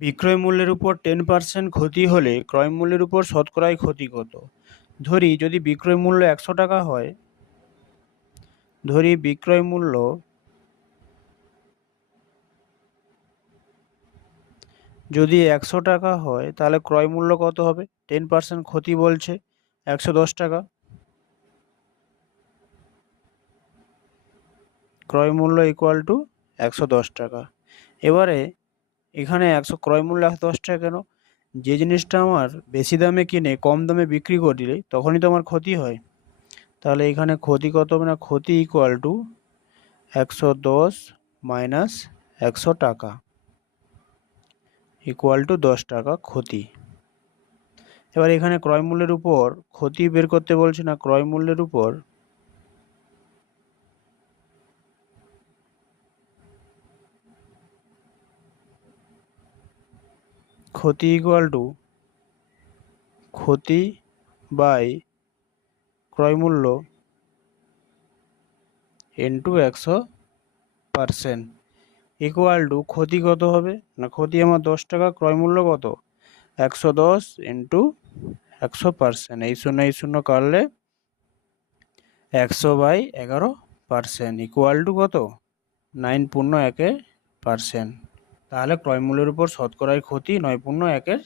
বিক্রয় মূল্যের উপর 10% ক্ষতি হলে ক্রয় মূল্যের উপর শতকরায় ক্ষতি কত? ধরি যদি বিক্রয় মূল্য 100 টাকা হয়, যদি 100 টাকা হয় তাহলে ক্রয় মূল্য কত হবে? 10% ক্ষতি বলছে, 110 টাকা। ক্রয় মূল্য ইকুয়াল টু 110 টাকা। এবারে এখানে ক্রয় মূল্য 110 টাকা কেন? যে জিনিসটা আমার বেশি দামে কিনে কম দামে বিক্রি করলে তখনই তো আমার ক্ষতি হয়। তাহলে এখানে ক্ষতি কত হবে? না, ক্ষতি ইকুয়াল টু 110 মাইনাস 100 টাকা ইকুয়াল টু 10 টাকা ক্ষতি। এবার এখানে ক্রয় মূল্যের উপর ক্ষতি বের করতে বলছে না, ক্রয় মূল্যের উপর ক্ষতি ইকুয়াল টু ক্ষতি বাই ক্রয় মূল্য ইন্টু 100% ইকুয়াল টু ক্ষতি কত হবে? না, ক্ষতি আমার 10 টাকা, ক্রয় মূল্য কত? 110 ইন্টু 100%। এই শূন্য কাটলে 100/11% ইকুয়াল টু কত? 9.1%। তাহলে ক্রয় মূল্যের উপর শতকরায় ক্ষতি 9.1